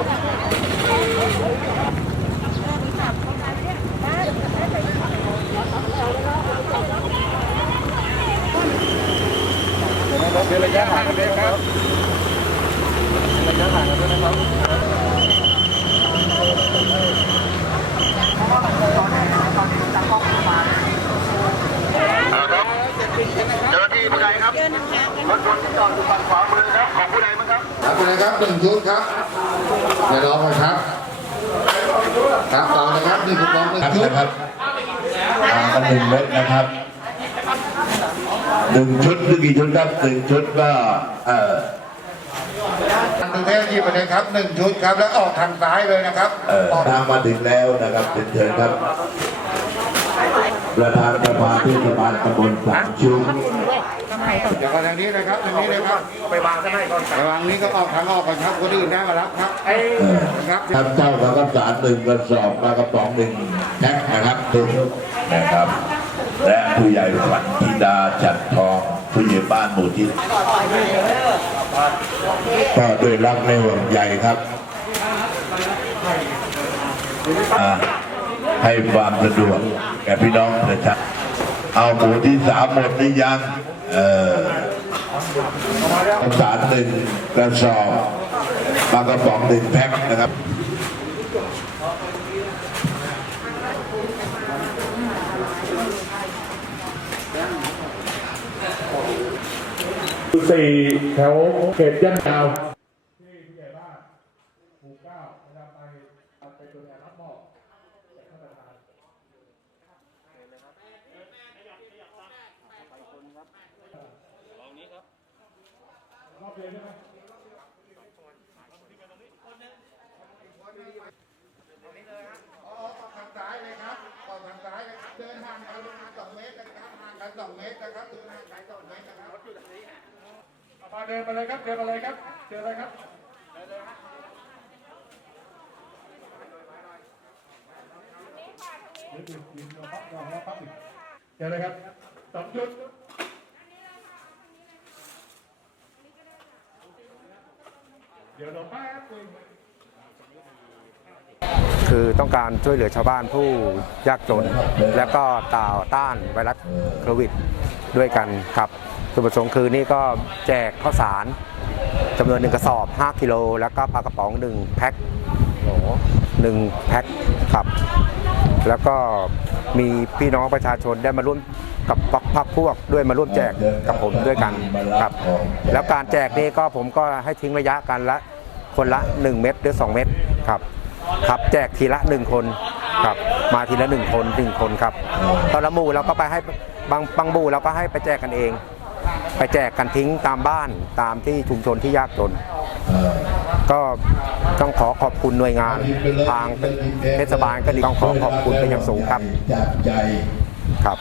เป็นระยะห่างกันด้วยครับระยะห่างกันด้วยนะครับ ยนต์ที่จอดอยู่ฝั่งขวามือครับ ของผู้ใดมั้งครับครับคุณนะครับหนึ่งชุดครับเดี๋ยวรอก่อนครับ ครับต่อนะครับหนึ่งคูปองหนึ่งครับชุดนะครับทางกันหนึ่งเม็ดนะครับหนึ่งชุดหรือกี่ชุดครับหนึ่งชุดก็เอ่อทางกรุงเทพหยิบไปเลยครับหนึ่งชุดครับแล้วออกทางซ้ายเลยนะครับ เอ่อออกทางมาถึงแล้วนะครับเชิญเชิญครับ ประธานสภาเทศบาลตำบลสามชุมเดี๋ยวก่อนทางนี้เลยครับทางนี้เลยครับ ไปวางข้างในก่อนระวังนี้ก็ออกทางออกก่อนครับคนอื่นได้มารับครับเอ่อครับท่านเจ้ากับข้าวสารหนึ่งกระสอบปลากระป๋องหนึ่งแพ็คนะครับทุกนะครับ และผู้ใหญ่ฝันธิดาจัดทองผู้ใหญ่บ้านหมู่ที่ก็ด้วยรักในห่วงใยครับอ่า ให้ความสะดวกแก่พี่น้องประชาชนเอาหมู่ที่สามหมดหรือยังเออข้าวสารหนึ่งกระสอบปลากระป๋องหนึ่งแพ็คนะครับสี่แถวเขตย่านยาวที่ผู้ใหญ่บ้านหมู่เก้านะครับไปไปตัวแทนรับมอบจากท่านประธาน รอบเดียวใช่ไหมออกทางซ้ายเลยครับออกทางซ้ายเลยครับ เดินห่างกันประมาณสองเมตรนะครับ ห่างกันสองเมตรนะครับเดินห่างกันสองเมตรนะครับเอยู่ตรงนี้มาเดินมาเลยครับ เดินมาเลยครับ เจอเลยครับเดินเลยครับเดี๋ยวดูยืนรอปั๊บรอรอปั๊บอีกเจอเลยครับสองจุด เดี๋ยวเราแป๊บนึง คือต้องการช่วยเหลือชาวบ้านผู้ยากจน และก็ต่อต้านไวรัสโควิดด้วยกันครับจุดประสงค์คือนี่ก็แจกข้าวสารจำนวนหนึ่งกระสอบ 5 กิโล แล้วก็ปลากระป๋องหนึ่งแพ็คหนึ่งแพ็คครับ แล้วก็มีพี่น้องประชาชนได้มาร่วม กับพักพวกด้วยมาร่วมแจกกับผมด้วยกันครับ แล้วการแจกนี่ก็ผมก็ให้ทิ้งระยะกันละคนละ 1 เม็ดหรือ 2 เม็ดครับครับแจกทีละ 1 คนครับมาทีละ 1 คน 1 คนครับตอนละหมู่เราก็ไปให้บางบางหมู่เราก็ให้ไปแจกกันเอง ไปแจกกันทิ้งตามบ้านตามที่ชุมชนที่ยากจนก็ต้องขอขอบคุณหน่วยงานทางเทศบาลก็ดีต้องขอขอบคุณเป็นอย่างสูงครับจากใจครับ